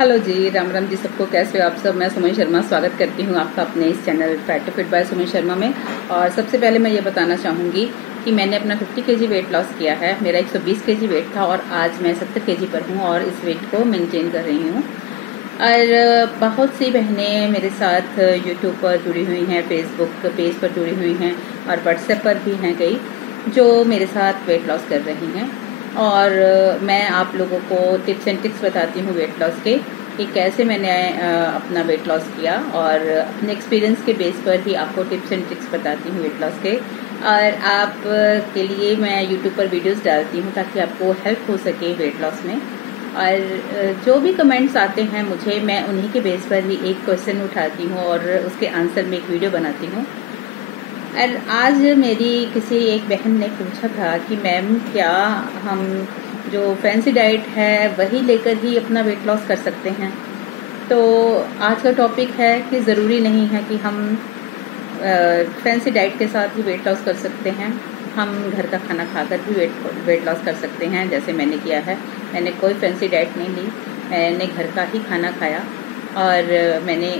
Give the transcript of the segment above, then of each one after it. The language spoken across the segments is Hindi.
हेलो जी, राम राम जी सबको। कैसे हो आप सब? मैं सुमन शर्मा स्वागत करती हूँ आपका अपने इस channel fat to fit by Suman Sharma में। और सबसे पहले मैं ये बताना चाहूँगी कि मैंने अपना 50 केजी वेट लॉस किया है। मेरा 120 केजी वेट था और आज मैं 70 केजी पर हूँ और इस वेट को मेंटेन कर रही हूँ। और बहुत सी बहनें मेरे साथ यूट्यूब पर जुड़ी हुई हैं, फेसबुक पेज पर जुड़ी हुई हैं और व्हाट्सएप पर भी हैं कई जो मेरे साथ वेट लॉस कर रही हैं। और मैं आप लोगों को टिप्स एंड ट्रिक्स बताती हूँ वेट लॉस के कि कैसे मैंने अपना वेट लॉस किया, और अपने एक्सपीरियंस के बेस पर ही आपको टिप्स एंड ट्रिक्स बताती हूँ वेट लॉस के। और आप के लिए मैं यूट्यूब पर वीडियोस डालती हूँ ताकि आपको हेल्प हो सके वेट लॉस में। और जो भी कमेंट्स आते हैं मुझे, मैं उन्हीं के बेस पर ही एक क्वेश्चन उठाती हूँ और उसके आंसर में एक वीडियो बनाती हूँ। और आज मेरी किसी एक बहन ने पूछा था कि मैम क्या हम जो फैंसी डाइट है वही लेकर ही अपना वेट लॉस कर सकते हैं? तो आज का टॉपिक है कि ज़रूरी नहीं है कि हम फैंसी डाइट के साथ ही वेट लॉस कर सकते हैं। हम घर का खाना खाकर भी वेट लॉस कर सकते हैं, जैसे मैंने किया है। मैंने कोई फैंसी डाइट नहीं ली, मैंने घर का ही खाना खाया। और मैंने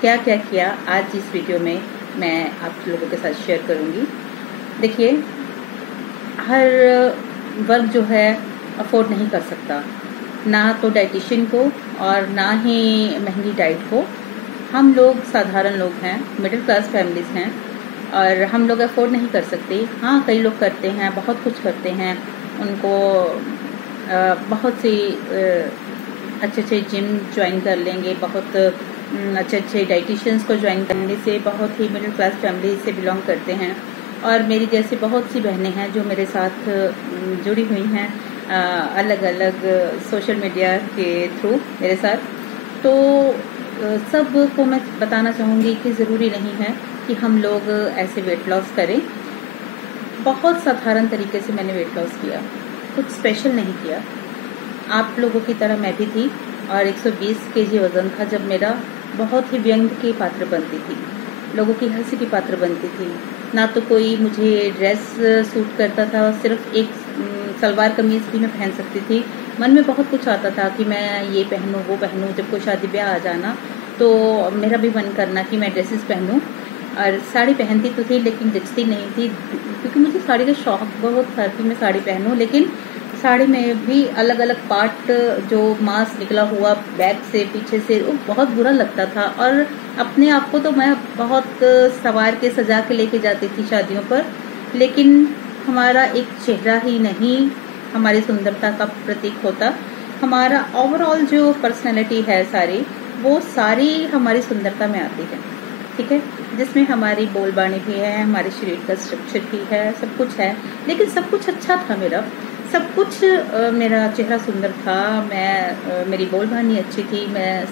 क्या क्या किया आज इस वीडियो में मैं आप लोगों के साथ शेयर करूंगी। देखिए, हर वर्ग जो है अफोर्ड नहीं कर सकता, ना तो डाइटिशियन को और ना ही महंगी डाइट को। हम लोग साधारण लोग हैं, मिडिल क्लास फैमिलीज हैं और हम लोग अफोर्ड नहीं कर सकते। हाँ, कई लोग करते हैं, बहुत कुछ करते हैं। उनको बहुत सी अच्छे अच्छे जिम ज्वाइन कर लेंगे, बहुत अच्छे अच्छे डाइटिशियंस को ज्वाइन करने से बहुत ही मिडिल क्लास फैमिली से बिलोंग करते हैं। और मेरी जैसी बहुत सी बहनें हैं जो मेरे साथ जुड़ी हुई हैं अलग अलग सोशल मीडिया के थ्रू मेरे साथ। तो सब को मैं बताना चाहूँगी कि ज़रूरी नहीं है कि हम लोग ऐसे वेट लॉस करें। बहुत साधारण तरीके से मैंने वेट लॉस किया, कुछ स्पेशल नहीं किया। आप लोगों की तरह मैं भी थी और 120 केजी वज़न था जब मेरा। बहुत ही व्यंग की पात्र बनती थी, लोगों की हंसी की पात्र बनती थी। ना तो कोई मुझे ड्रेस सूट करता था, सिर्फ एक सलवार कमीज़ भी मैं पहन सकती थी। मन में बहुत कुछ आता था कि मैं ये पहनूं वो पहनूं। जब कोई शादी ब्याह आ जाना तो मेरा भी मन करना कि मैं ड्रेसेस पहनूं। और साड़ी पहनती तो थी लेकिन जचती नहीं थी, क्योंकि मुझे साड़ी का शौक बहुत था कि मैं साड़ी पहनूं। लेकिन साड़ी में भी अलग अलग पार्ट, जो मांस निकला हुआ बैक से पीछे से, वो बहुत बुरा लगता था। और अपने आप को तो मैं बहुत संवार के सजा के लेके जाती थी शादियों पर, लेकिन हमारा एक चेहरा ही नहीं हमारी सुंदरता का प्रतीक होता। हमारा ओवरऑल जो पर्सनैलिटी है सारी, वो सारी हमारी सुंदरता में आती है, ठीक है। जिसमें हमारी बोलबानी भी है, हमारे शरीर का स्ट्रक्चर भी है, सब कुछ है। लेकिन सब कुछ अच्छा था मेरा, सब कुछ मेरा चेहरा सुंदर था, मैं मेरी बोलबानी अच्छी थी, मैं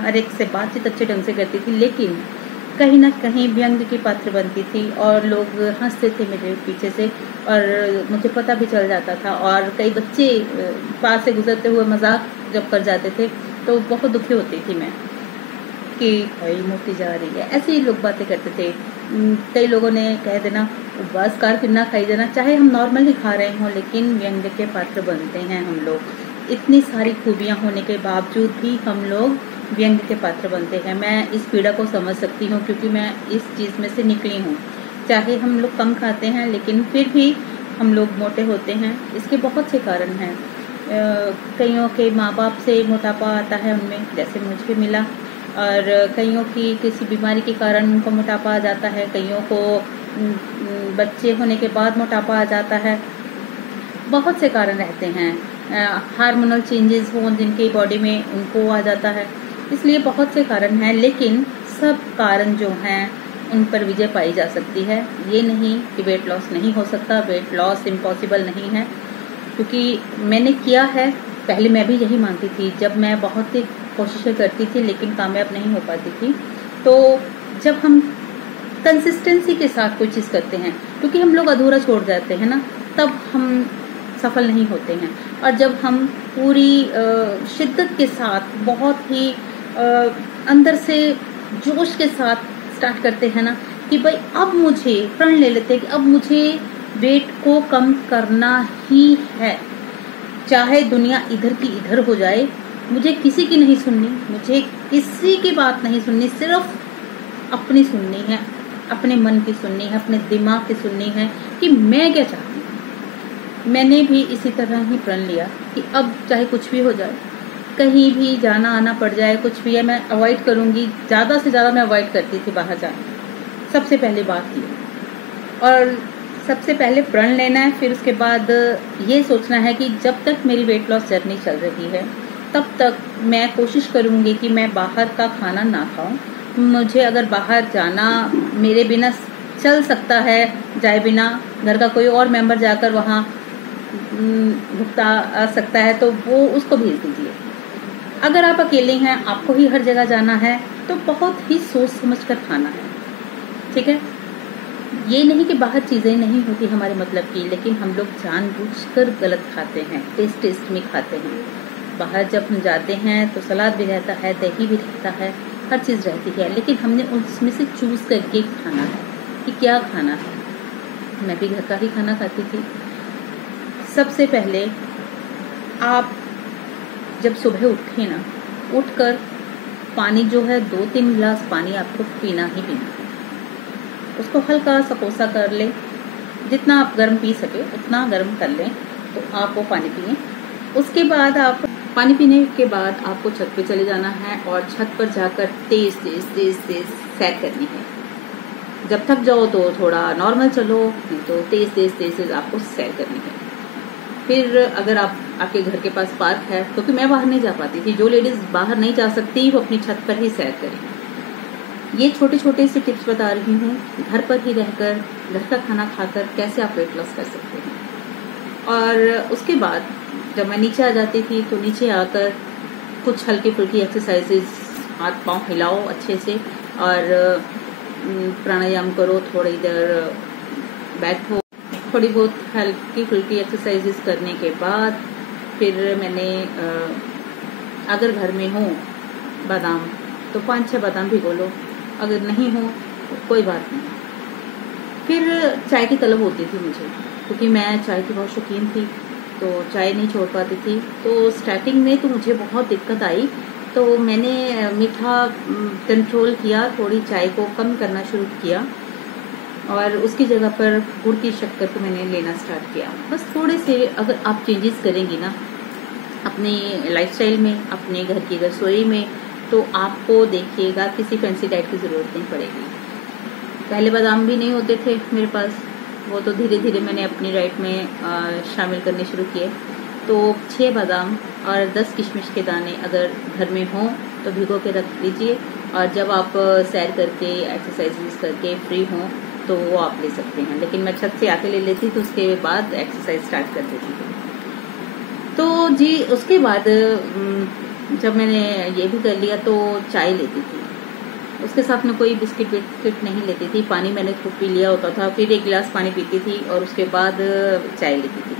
हर एक से बातचीत अच्छे ढंग से करती थी। लेकिन कहीं ना कहीं व्यंग की पात्र बनती थी और लोग हंसते थे मेरे पीछे से, और मुझे पता भी चल जाता था। और कई बच्चे पास से गुजरते हुए मजाक जब कर जाते थे तो बहुत दुखी होती थी मैं कि भाई मोटी जा रही है, ऐसे ही लोग बातें करते थे। कई लोगों ने कह देना बस कार कितना खाई देना, चाहे हम नॉर्मली खा रहे हों लेकिन व्यंग के पात्र बनते हैं हम लोग। इतनी सारी खूबियाँ होने के बावजूद भी हम लोग व्यंग के पात्र बनते हैं। मैं इस पीड़ा को समझ सकती हूँ क्योंकि मैं इस चीज़ में से निकली हूँ। चाहे हम लोग कम खाते हैं लेकिन फिर भी हम लोग मोटे होते हैं। इसके बहुत से कारण हैं। कईयों के माँ बाप से मोटापा आता है उनमें, जैसे मुझे मिला। और कईयों की किसी बीमारी के कारण उनको मोटापा आ जाता है, कईयों को बच्चे होने के बाद मोटापा आ जाता है। बहुत से कारण रहते हैं। हार्मोनल चेंजेस हों जिनकी बॉडी में, उनको आ जाता है। इसलिए बहुत से कारण हैं, लेकिन सब कारण जो हैं उन पर विजय पाई जा सकती है। ये नहीं कि वेट लॉस नहीं हो सकता, वेट लॉस इम्पॉसिबल नहीं है, क्योंकि मैंने किया है। पहले मैं भी यही मानती थी, जब मैं बहुत ही कोशिशें करती थी लेकिन कामयाब नहीं हो पाती थी। तो जब हम कंसिस्टेंसी के साथ कोई चीज़ करते हैं, क्योंकि हम लोग अधूरा छोड़ जाते हैं ना, तब हम सफल नहीं होते हैं। और जब हम पूरी शिद्दत के साथ, बहुत ही अंदर से जोश के साथ स्टार्ट करते हैं ना कि भाई अब मुझे प्रण ले लेते हैं कि अब मुझे वेट को कम करना ही है, चाहे दुनिया इधर की इधर हो जाए, मुझे किसी की नहीं सुननी, मुझे किसी की बात नहीं सुननी, सिर्फ अपनी सुननी है, अपने मन की सुननी है, अपने दिमाग की सुननी है कि मैं क्या चाहती हूँ। मैंने भी इसी तरह ही प्रण लिया कि अब चाहे कुछ भी हो जाए, कहीं भी जाना आना पड़ जाए, कुछ भी है, मैं अवॉइड करूँगी। ज़्यादा से ज़्यादा मैं अवॉइड करती थी बाहर जाना, सबसे पहली बात ये। और सबसे पहले प्रण लेना है, फिर उसके बाद ये सोचना है कि जब तक मेरी वेट लॉस जर्नी चल रही है तब तक मैं कोशिश करूँगी कि मैं बाहर का खाना ना खाऊं। मुझे अगर बाहर जाना मेरे बिना चल सकता है, जाए बिना, घर का कोई और मेंबर जाकर वहाँ भुगता आ सकता है तो वो उसको भेज दीजिए। अगर आप अकेले हैं, आपको ही हर जगह जाना है, तो बहुत ही सोच समझ कर खाना है, ठीक है। ये नहीं कि बाहर चीज़ें नहीं होती हमारे मतलब की, लेकिन हम लोग जानबूझकर गलत खाते हैं, टेस्ट में खाते हैं। बाहर जब हम जाते हैं तो सलाद भी रहता है, दही भी रहता है, हर चीज़ रहती है, लेकिन हमने उसमें से चूज़ करके खाना है कि क्या खाना है। मैं भी घर का ही खाना खाती थी। सबसे पहले आप जब सुबह उठे ना, उठकर पानी जो है 2-3 गिलास पानी आपको पीना ही पीना। उसको हल्का सा कोसा कर लें, जितना आप गर्म पी सके उतना गर्म कर लें, तो आप वो पानी पिए। उसके बाद आप पानी पीने के बाद आपको छत पे चले जाना है और छत पर जाकर तेज तेज तेज तेज सैर करनी है। जब थक जाओ तो थोड़ा नॉर्मल चलो, नहीं तो तेज तेज तेज तेज आपको सैर करनी है। फिर अगर आपके घर के पास पार्क है, क्योंकि मैं बाहर नहीं जा पाती थी, जो लेडीज़ बाहर नहीं जा सकती वो अपनी छत पर ही सैर करें। ये छोटे छोटे से टिप्स बता रही हूँ, घर पर ही रहकर घर का खाना खाकर कैसे आप वेट लॉस कर सकते हैं। और उसके बाद जब मैं नीचे आ जाती थी तो नीचे आकर कुछ हल्की फुल्की एक्सरसाइजेज, हाथ पांव हिलाओ अच्छे से और प्राणायाम करो, थोड़ी देर बैठो, थोड़ी बहुत हल्की फुल्की एक्सरसाइजेज करने के बाद फिर मैंने अगर घर में हो बादाम तो 5-6 बादाम भिगो लो, अगर नहीं हो तो कोई बात नहीं। फिर चाय की तलब होती थी मुझे, क्योंकि मैं चाय की बहुत शौकीन थी, तो चाय नहीं छोड़ पाती थी। तो स्टार्टिंग में तो मुझे बहुत दिक्कत आई, तो मैंने मीठा कंट्रोल किया, थोड़ी चाय को कम करना शुरू किया और उसकी जगह पर गुड़ की शक्कर को मैंने लेना स्टार्ट किया। बस थोड़े से अगर आप चेंजेस करेंगी ना अपने लाइफस्टाइल में, अपने घर की रसोई में, तो आपको देखिएगा किसी फैंसी डाइट की ज़रूरत नहीं पड़ेगी। पहले बादाम भी नहीं होते थे मेरे पास, वो तो धीरे धीरे मैंने अपनी डाइट में शामिल करने शुरू किए। तो 6 बादाम और 10 किशमिश के दाने अगर घर में हों तो भिगो के रख लीजिए, और जब आप सैर करके एक्सरसाइज करके फ्री हों तो वो आप ले सकते हैं। लेकिन मैं छत से आके ले लेती थी, उसके बाद एक्सरसाइज स्टार्ट कर देती थी। तो जी उसके बाद जब मैंने ये भी कर लिया तो चाय लेती थी, उसके साथ में कोई बिस्किट विस्किट नहीं लेती थी। पानी मैंने खूब पी लिया होता था, फिर 1 गिलास पानी पीती थी और उसके बाद चाय लेती थी।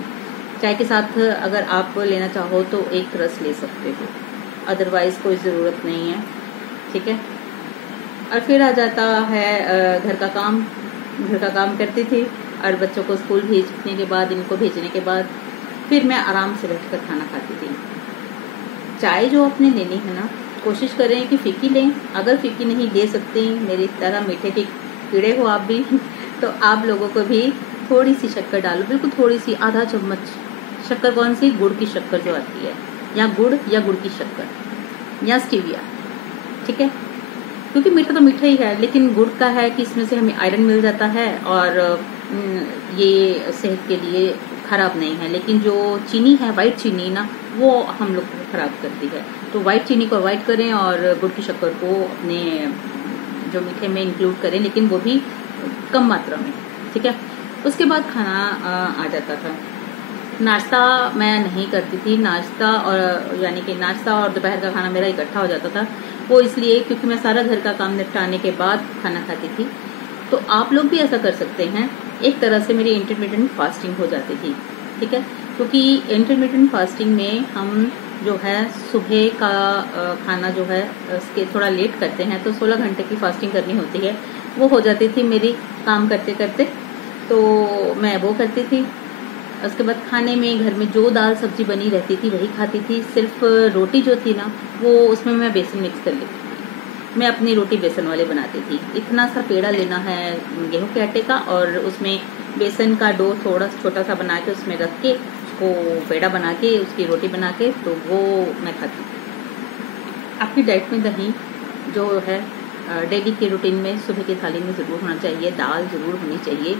चाय के साथ अगर आप लेना चाहो तो एक रस ले सकते हो, अदरवाइज़ कोई ज़रूरत नहीं है, ठीक है। और फिर आ जाता है घर का काम। घर का काम करती थी और बच्चों को स्कूल भेजने के बाद, इनको भेजने के बाद फिर मैं आराम से बैठकर खाना खाती थी। चाय जो आपने लेनी है ना, कोशिश करें कि फीकी लें। अगर फीकी नहीं ले सकती, मेरी तरह मीठे के कीड़े हो आप भी तो आप लोगों को भी थोड़ी सी शक्कर डालो, बिल्कुल थोड़ी सी, आधा चम्मच शक्कर। कौन सी? गुड़ की शक्कर जो आती है, या गुड़ या गुड़ की शक्कर या स्टीविया, ठीक है। क्योंकि मीठा तो मीठा ही है, लेकिन गुड़ का है कि इसमें से हमें आयरन मिल जाता है और ये सेहत के लिए ख़राब नहीं है। लेकिन जो चीनी है, वाइट चीनी ना, वो हम लोग को ख़राब करती है। तो वाइट चीनी को अवॉइड करें और गुड़ की शक्कर को अपने जो मीठे में इंक्लूड करें, लेकिन वो भी कम मात्रा में, ठीक है। उसके बाद खाना आ जाता था। नाश्ता मैं नहीं करती थी, नाश्ता और यानी कि नाश्ता और दोपहर का खाना मेरा इकट्ठा हो जाता था। वो इसलिए क्योंकि मैं सारा घर का काम निपटाने के बाद खाना खाती थी। तो आप लोग भी ऐसा कर सकते हैं। एक तरह से मेरी इंटरमिटेंट फास्टिंग हो जाती थी, ठीक है। क्योंकि इंटरमिटेंट फास्टिंग में हम जो है सुबह का खाना जो है उसके थोड़ा लेट करते हैं, तो 16 घंटे की फास्टिंग करनी होती है। वो हो जाती थी मेरी काम करते करते, तो मैं वो करती थी। उसके बाद खाने में घर में जो दाल सब्जी बनी रहती थी वही खाती थी। सिर्फ रोटी जो थी ना, वो उसमें मैं बेसन मिक्स कर लेती थी। मैं अपनी रोटी बेसन वाले बनाती थी। इतना सा पेड़ा लेना है गेहूं के आटे का, और उसमें बेसन का डो थोड़ा छोटा सा बना के उसमें रख के उसको पेड़ा बना के उसकी रोटी बना के, तो वो मैं खाती थी। आपकी डाइट में दही जो है डेली के रूटीन में सुबह की थाली में ज़रूर होना चाहिए। दाल ज़रूर होनी चाहिए।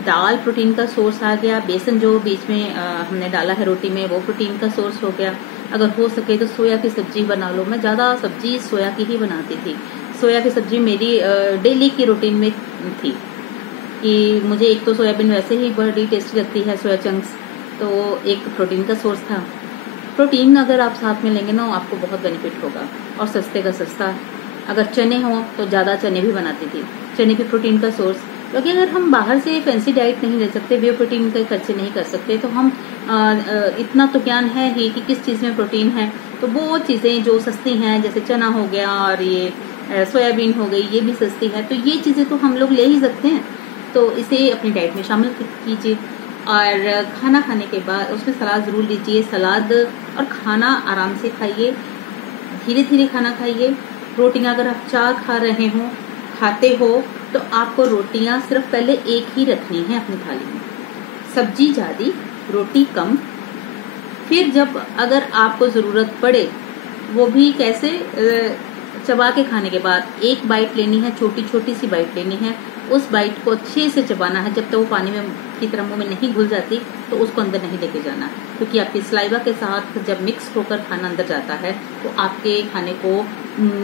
दाल प्रोटीन का सोर्स आ गया। बेसन जो बीच में हमने डाला है रोटी में, वो प्रोटीन का सोर्स हो गया। अगर हो सके तो सोया की सब्जी बना लो। मैं ज़्यादा सब्जी सोया की ही बनाती थी। सोया की सब्जी मेरी डेली की रूटीन में थी कि मुझे एक तो सोयाबीन वैसे ही बड़ी टेस्टी लगती है, सोया चंक्स, तो एक प्रोटीन का सोर्स था। प्रोटीन अगर आप साथ में लेंगे ना, आपको बहुत बेनिफिट होगा। और सस्ते का सस्ता, अगर चने हों तो ज़्यादा चने भी बनाती थी। चने भी प्रोटीन का सोर्स, क्योंकि अगर हम बाहर से फैंसी डाइट नहीं ले सकते, वे प्रोटीन के खर्चे नहीं कर सकते, तो हम इतना तो ज्ञान है ही कि किस चीज़ में प्रोटीन है, तो वो चीज़ें जो सस्ती हैं जैसे चना हो गया और ये सोयाबीन हो गई, ये भी सस्ती है, तो ये चीज़ें तो हम लोग ले ही सकते हैं। तो इसे अपनी डाइट में शामिल कीजिए। और खाना खाने के बाद उसमें सलाद ज़रूर लीजिए। सलाद और खाना आराम से खाइए, धीरे धीरे खाना खाइए। रोटियां अगर आप 4 खा रहे हो, खाते हो, तो आपको रोटियां सिर्फ पहले एक ही रखनी है अपनी थाली में, सब्जी ज़्यादा, रोटी कम। फिर जब अगर आपको ज़रूरत पड़े, वो भी कैसे, चबा के खाने के बाद एक बाइट लेनी है, छोटी छोटी सी बाइट लेनी है। उस बाइट को अच्छे से चबाना है, जब तक वो पानी में की तरह मुंह में नहीं घुल जाती तो उसको अंदर नहीं लेके जाना, क्योंकि आपकी सलाइवा के साथ जब मिक्स होकर खाना अंदर जाता है तो आपके खाने को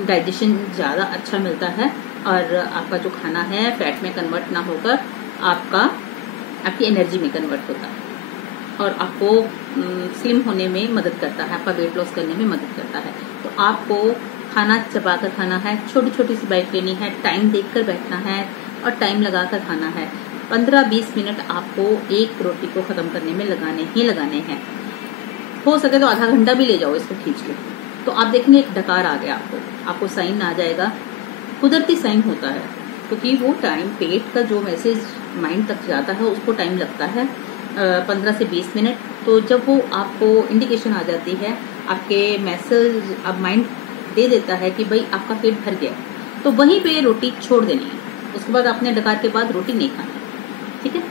डाइजेशन ज़्यादा अच्छा मिलता है, और आपका जो खाना है फैट में कन्वर्ट ना होकर आपकी एनर्जी में कन्वर्ट होता है, और आपको स्लिम होने में मदद करता है, आपका वेट लॉस करने में मदद करता है। तो आपको खाना चबा कर खाना है, छोटी छोटी सी बाइट लेनी है, टाइम देखकर बैठना है और टाइम लगाकर खाना है। 15-20 मिनट आपको एक रोटी को ख़त्म करने में लगाने हैं। हो सके तो आधा घंटा भी ले जाओ इसको खींच के, तो आप देखेंगे एक डकार आ गया, आपको साइन आ जाएगा। कुदरती साइन होता है, क्योंकि वो टाइम पेट का जो मैसेज माइंड तक जाता है उसको टाइम लगता है 15 से 20 मिनट। तो जब वो आपको इंडिकेशन आ जाती है, आपके मैसेज अब माइंड दे देता है कि भाई आपका पेट भर गया, तो वहीं पे रोटी छोड़ देनी है। उसके बाद आपने डकार के बाद रोटी नहीं खानी, ठीक है।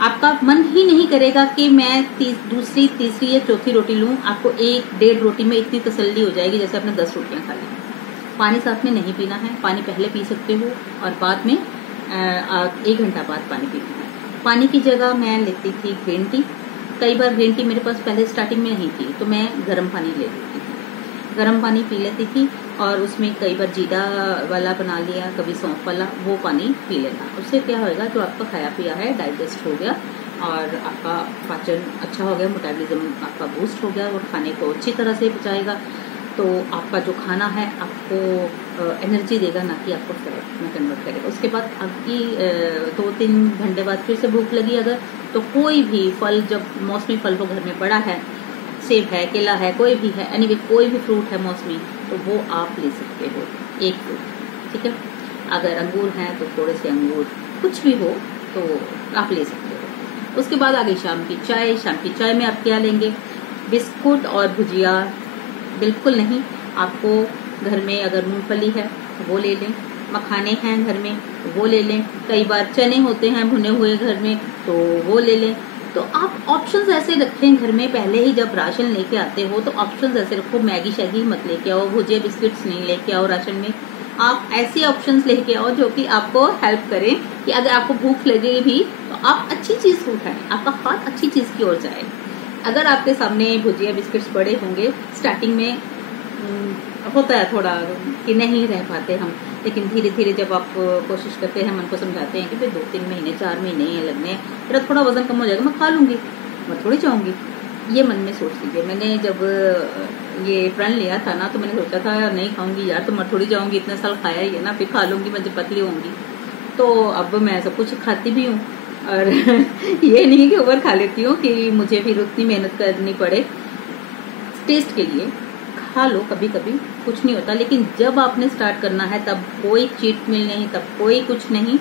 आपका मन ही नहीं करेगा कि मैं दूसरी, तीसरी या चौथी रोटी लूं। आपको 1-1.5 रोटी में इतनी तसल्ली हो जाएगी जैसे आपने 10 रोटियां खा ली। पानी साथ में नहीं पीना है, पानी पहले पी सकते हो और बाद में 1 घंटा बाद पानी पीना है। पानी की जगह मैं लेती थी ग्रीन टी। कई बार ग्रीन टी मेरे पास पहले स्टार्टिंग में नहीं थी, तो मैं गर्म पानी ले लेती थी, गर्म पानी पी लेती थी, और उसमें कई बार जीरा वाला बना लिया, कभी सौंफ वाला, वो पानी पी लेना। उससे क्या होएगा, जो आपका खाया पिया है डाइजेस्ट हो गया और आपका पाचन अच्छा हो गया, मेटाबॉलिज्म आपका बूस्ट हो गया और खाने को अच्छी तरह से पचाएगा। तो आपका जो खाना है आपको एनर्जी देगा, ना कि आपको फैट में कन्वर्ट करेगा। उसके बाद आपकी 2-3 घंटे बाद फिर से भूख लगी अगर, तो कोई भी फल, जब मौसमी फल वो घर में पड़ा है, सेब है, केला है, कोई भी है, एनीवे कोई भी फ्रूट है मौसमी, तो वो आप ले सकते हो, एक फ्रूट, ठीक है। अगर अंगूर हैं तो थोड़े से अंगूर, कुछ भी हो तो आप ले सकते हो। उसके बाद आगे शाम की चाय। शाम की चाय में आप क्या लेंगे, बिस्कुट और भुजिया बिल्कुल नहीं। आपको घर में अगर मूंगफली है वो ले लें, मखाने हैं घर में वो ले लें, कई बार चने होते हैं भुने हुए घर में तो वो ले लें। तो आप ऑप्शंस ऐसे रखें घर में, पहले ही जब राशन लेके आते हो तो ऑप्शंस ऐसे रखो, मैगी शैगी मत लेके आओ, भुजिया बिस्किट्स नहीं लेके आओ राशन में। आप ऐसे ऑप्शंस लेके आओ जो कि आपको हेल्प करें कि अगर आपको भूख लगे भी तो आप अच्छी चीज़ उठाएं, आपका हाथ अच्छी चीज़ की ओर जाए। अगर आपके सामने भुजिया बिस्किट्स पड़े होंगे, स्टार्टिंग में होता है थोड़ा कि नहीं रह पाते हम, लेकिन धीरे धीरे जब आप कोशिश करते हैं, मन को समझाते हैं कि भाई 2-3 महीने 4 महीने ये लगने हैं, मेरा थोड़ा वजन कम हो जाएगा, मैं खा लूँगी, मैं थोड़ी चाहूँगी, ये मन में सोच लीजिए। मैंने जब ये प्रण लिया था ना, तो मैंने सोचा था नहीं खाऊंगी यार, तो मैं थोड़ी जाऊँगी, इतने साल खाया ही है ना, फिर खा लूँगी, मैं जब पतली होंगी। तो अब मैं सब कुछ खाती भी हूँ, और ये नहीं कि ओवर खा लेती हूँ कि मुझे फिर उतनी मेहनत करनी पड़े। टेस्ट के लिए खा लो कभी कभी, कुछ नहीं होता, लेकिन जब आपने स्टार्ट करना है तब कोई चीट मील नहीं, तब कोई कुछ नहीं,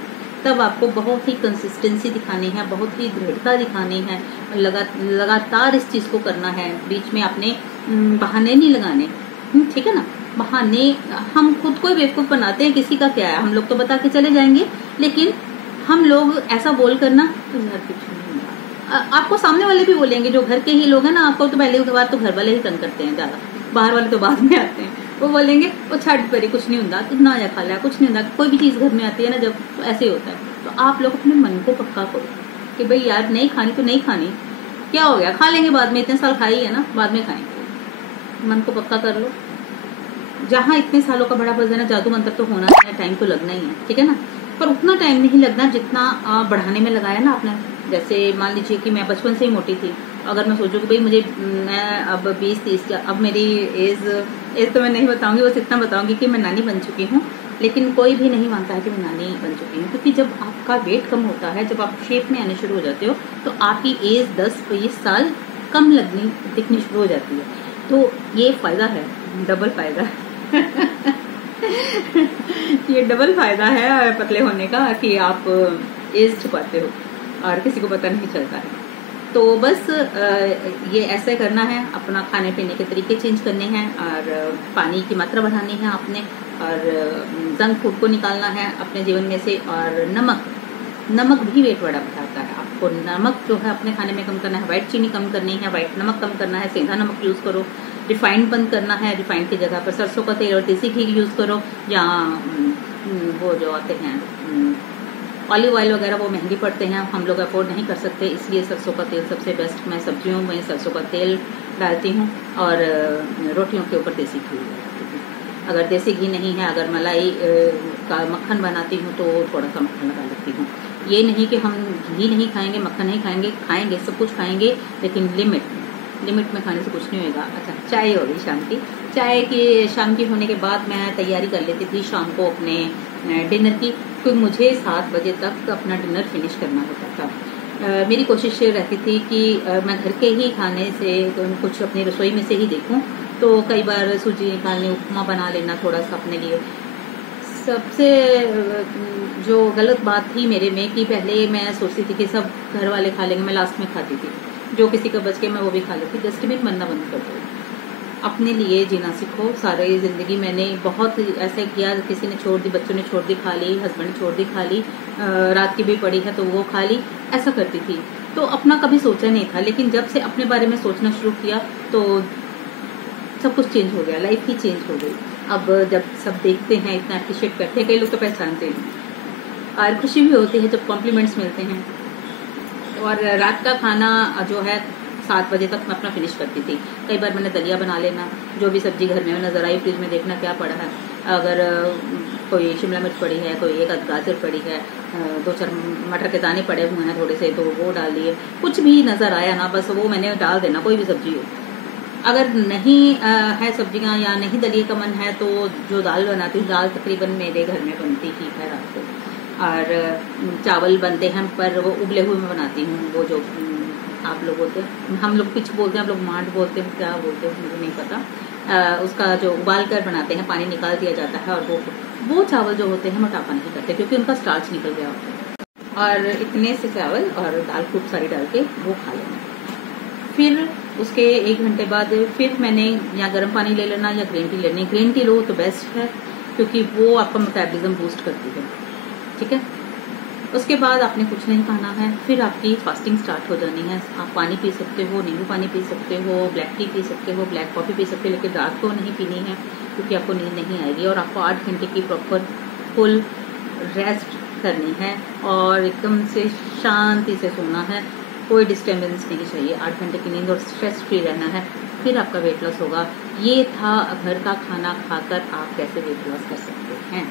तब आपको बहुत ही कंसिस्टेंसी दिखानी है, बहुत ही दृढ़ता दिखानी है, लगातार इस चीज़ को करना है। बीच में आपने बहाने नहीं लगाने, ठीक है ना। बहाने हम खुद को ही बेवकूफ़ बनाते हैं, किसी का क्या है, हम लोग तो बता के चले जाएंगे, लेकिन हम लोग ऐसा बोल करना तो यार कुछ नहीं होगा। आपको सामने वाले भी बोलेंगे, जो घर के ही लोग हैं ना, आपको तो पहले बार तो घर वाले ही तंग करते हैं ज़्यादा, बाहर वाले तो बाद में आते हैं। वो बोलेंगे वो छाट पर कुछ नहीं होता, इतना या खा लिया, कुछ नहीं होता। कोई भी चीज़ घर में आती है ना जब, तो ऐसे ही होता है। तो आप लोग अपने मन को पक्का करो कि भाई यार नहीं खानी तो नहीं खानी, क्या हो गया, खा लेंगे बाद में, इतने साल खाई है ना, बाद में खाएंगे। मन को पक्का कर लो। जहाँ इतने सालों का बड़ा वजन है, जादू मंत्र तो होना है, टाइम तो लगना ही है, ठीक है ना। पर उतना टाइम नहीं लगना जितना बढ़ाने में लगाया ना आपने। जैसे मान लीजिए कि मैं बचपन से ही मोटी थी, अगर मैं सोचूं कि भाई मुझे, मैं अब 20-30, अब मेरी एज तो मैं नहीं बताऊंगी, बस इतना बताऊंगी कि मैं नानी बन चुकी हूँ। लेकिन कोई भी नहीं मानता है कि मैं नानी बन चुकी हूँ, क्योंकि जब आपका वेट कम होता है, जब आप शेप में आने शुरू हो जाते हो, तो आपकी एज 10-20 साल कम दिखनी शुरू हो जाती है। तो ये फायदा है, डबल फायदा है ये डबल फायदा है पतले होने का, कि आप एज छुपाते हो और किसी को पता नहीं चलता है। तो बस ये ऐसे करना है, अपना खाने पीने के तरीके चेंज करने हैं, और पानी की मात्रा बढ़ानी है आपने, और जंक फूड को निकालना है अपने जीवन में से। और नमक भी वेट बढ़ाता है। आपको नमक जो है अपने खाने में कम करना है, व्हाइट चीनी कम करनी है, व्हाइट नमक कम करना है, सेंधा नमक यूज़ करो, रिफाइंड बंद करना है, रिफाइंड की जगह पर सरसों का तेल और देसी घी यूज़ करो, या वो जो आते हैं ऑलिव ऑयल वगैरह, वो महंगे पड़ते हैं, हम लोग अफोर्ड नहीं कर सकते, इसलिए सरसों का तेल सबसे बेस्ट। मैं सब्जियों में सरसों का तेल डालती हूँ, और रोटियों के ऊपर देसी घी डालती हूँ। अगर देसी घी नहीं है, अगर मलाई का मक्खन बनाती हूँ तो थोड़ा सा मक्खन लगा लेती हूँ। ये नहीं कि हम घी नहीं खाएंगे, मक्खन नहीं खाएंगे, खाएंगे सब कुछ खाएंगे, लेकिन लिमिट में खाने से कुछ नहीं होगा। अच्छा, चाय हो गई शाम की। चाय की शाम की होने के बाद मैं तैयारी कर लेती थी शाम को अपने डिनर की, क्योंकि मुझे 7 बजे तक अपना डिनर फिनिश करना होता था। मेरी कोशिश ये रहती थी कि मैं घर के ही खाने से कुछ अपनी रसोई में से ही देखूं। तो कई बार सूजी निकालने, उपमा बना लेना थोड़ा सा अपने लिए। सबसे जो गलत बात थी मेरे में कि पहले मैं सोचती थी कि सब घर वाले खा लेंगे, मैं लास्ट में खाती थी, जो किसी का बच के मैं वो भी खा लेती। डस्टबिन बनना बंद कर दो, अपने लिए जीना सीखो। सारी ज़िंदगी मैंने बहुत ऐसे किया, किसी ने छोड़ दी, बच्चों ने छोड़ दी खा ली, हस्बैंड ने छोड़ दी खा ली, रात की भी पड़ी है तो वो खा ली, ऐसा करती थी। तो अपना कभी सोचा नहीं था, लेकिन जब से अपने बारे में सोचना शुरू किया तो सब कुछ चेंज हो गया, लाइफ ही चेंज हो गई। अब जब सब देखते हैं, इतना अप्रिशिएट करते हैं, कई लोग तो पहचानते हैं, और खुशी भी होती है जब कॉम्प्लीमेंट्स मिलते हैं। और रात का खाना जो है 7 बजे तक मैं अपना फिनिश करती थी। कई बार मैंने दलिया बना लेना, जो भी सब्जी घर में नज़र आई, फ्रिज में देखना क्या पड़ा है, अगर कोई शिमला मिर्च पड़ी है, कोई एक गाजर पड़ी है, 2-4 मटर के दाने पड़े हुए हैं थोड़े से, तो वो डाल दिए। कुछ भी नज़र आया ना, बस वो मैंने डाल देना, कोई भी सब्जी हो। अगर नहीं है सब्जियां या नहीं दलिए का मन है, तो जो दाल बनाती हूँ, दाल तकरीबन मेरे घर में बनती ही है रात को। और चावल बनते हैं, पर वो उबले हुए मैं बनाती हूँ, वो जो आप लोग बोलते हैं, हम लोग कुछ बोलते हैं, आप लोग मांड बोलते हैं, क्या बोलते हैं मुझे नहीं पता। उसका जो उबाल कर बनाते हैं, पानी निकाल दिया जाता है, और वो चावल जो होते हैं मोटापा नहीं करते, क्योंकि उनका स्टार्च निकल गया होता है। और इतने से चावल और दाल खूब सारी डाल के वो खा लेना। फिर उसके 1 घंटे बाद फिर मैंने या गर्म पानी ले लेना या ग्रीन टी लेनी। ग्रीन टी लो तो बेस्ट है, क्योंकि वो आपका मेटाबॉलिज्म बूस्ट करती है, ठीक है। उसके बाद आपने कुछ नहीं खाना है, फिर आपकी फास्टिंग स्टार्ट हो जानी है। आप पानी पी सकते हो, नींबू पानी पी सकते हो, ब्लैक टी पी सकते हो, ब्लैक कॉफ़ी पी सकते हो, लेकिन रात को नहीं पीनी है, क्योंकि आपको नींद नहीं आएगी। और आपको 8 घंटे की प्रॉपर फुल रेस्ट करनी है, और एकदम से शांति से सोना है, कोई डिस्टर्बेंस नहीं चाहिए। 8 घंटे की नींद और स्ट्रेस फ्री रहना है, फिर आपका वेट लॉस होगा। ये था घर का खाना खाकर आप कैसे वेट लॉस कर सकते हैं।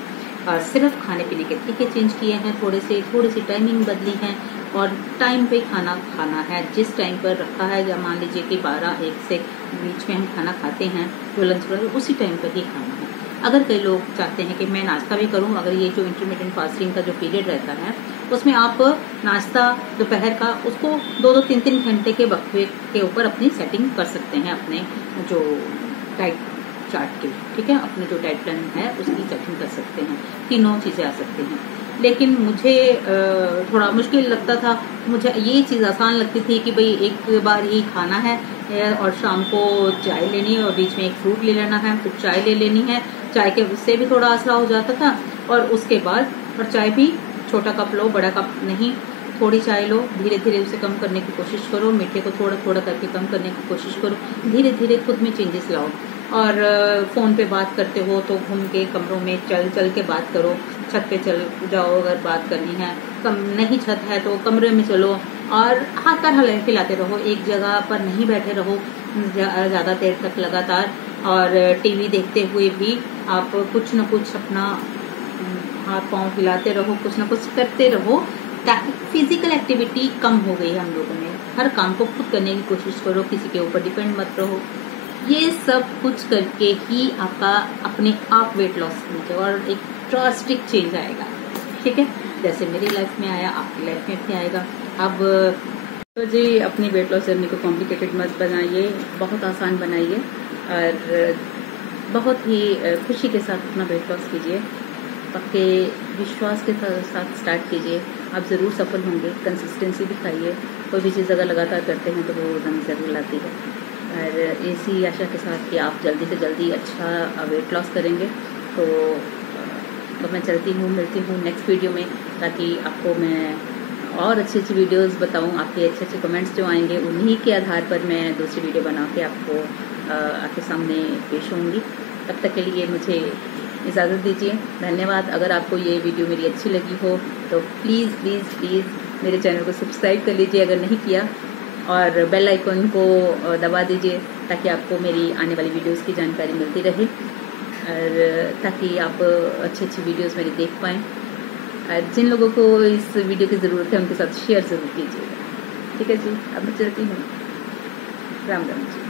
और सिर्फ खाने पीने के तरीके चेंज किए हैं, थोड़ी सी टाइमिंग बदली है, और टाइम पे खाना खाना है। जिस टाइम पर रखा है, या मान लीजिए कि 12-1 से बीच में हम खाना खाते हैं, जो लंच पर, उसी टाइम पर ही खाना है। अगर कई लोग चाहते हैं कि मैं नाश्ता भी करूं, अगर ये जो इंटरमिटेंट फास्टिंग का जो पीरियड रहता है, उसमें आप नाश्ता दोपहर का उसको 2-2, 3-3 घंटे के वक्फे के ऊपर अपनी सेटिंग कर सकते हैं, अपने जो डाइट चार्ट के, ठीक है, अपने जो डाइट प्लान है उसकी सेटिंग कर सकते हैं। तीनों चीज़ें आ सकती हैं। लेकिन मुझे थोड़ा मुश्किल लगता था। मुझे ये चीज़ आसान लगती थी कि भाई एक बार ही खाना है और शाम को चाय लेनी है और बीच में एक फ्रूट ले लेना है, फिर चाय ले लेनी है। चाय के उससे भी थोड़ा आसरा हो जाता था। और उसके बाद और चाय भी छोटा कप लो, बड़ा कप नहीं, थोड़ी चाय लो, धीरे धीरे उसे कम करने की कोशिश करो, मीठे को थोड़ा थोड़ा करके कम करने की कोशिश करो, धीरे धीरे खुद में चेंजेस लाओ। और फ़ोन पे बात करते हो तो घूम के कमरों में चल चल के बात करो, छत पे चल जाओ अगर बात करनी है, कम नहीं छत है तो कमरे में चलो और हाथ पैर हिलाते रहो, एक जगह पर नहीं बैठे रहो ज़्यादा देर तक लगातार। और टीवी देखते हुए भी आप कुछ न कुछ अपना हाथ पांव हिलाते रहो, कुछ न कुछ करते रहो, ताकि फिजिकल एक्टिविटी कम हो गई है हम लोगों में। हर काम को खुद करने की कोशिश करो, किसी के ऊपर डिपेंड मत रहो। ये सब कुछ करके ही आपका अपने आप वेट लॉस कीजिए और एक ड्रास्टिक चेंज आएगा। ठीक है, जैसे मेरी लाइफ में आया आपकी लाइफ में भी आएगा। अब तो जी अपनी वेट लॉस जर्नी को कॉम्प्लिकेटेड मत बनाइए, बहुत आसान बनाइए और बहुत ही खुशी के साथ अपना वेट लॉस कीजिए, पक्के विश्वास के साथ स्टार्ट कीजिए, आप ज़रूर सफल होंगे। कंसिस्टेंसी दिखाइए, कोई भी चीज़ अगर लगातार करते हैं तो वो रंग ज़रूर लाती है। और इसी आशा के साथ कि आप जल्दी से जल्दी अच्छा वेट लॉस करेंगे। तो मैं चलती हूँ, मिलती हूँ नेक्स्ट वीडियो में, ताकि आपको मैं और अच्छी अच्छी वीडियोस बताऊँ। आपके अच्छे अच्छे कमेंट्स जो आएंगे उन्हीं के आधार पर मैं दूसरी वीडियो बना के आपको आपके सामने पेश होंगी। तब तक के लिए मुझे इजाज़त दीजिए, धन्यवाद। अगर आपको ये वीडियो मेरी अच्छी लगी हो तो प्लीज़ प्लीज़ प्लीज़ मेरे चैनल को सब्सक्राइब कर लीजिए अगर नहीं किया, और बेल आइकन को दबा दीजिए ताकि आपको मेरी आने वाली वीडियोस की जानकारी मिलती रहे, और ताकि आप अच्छी अच्छी वीडियोस मेरी देख पाएँ। और जिन लोगों को इस वीडियो की ज़रूरत है उनके साथ शेयर ज़रूर कीजिएगा। ठीक है जी, अब मैं चलती हूँ। राम राम जी।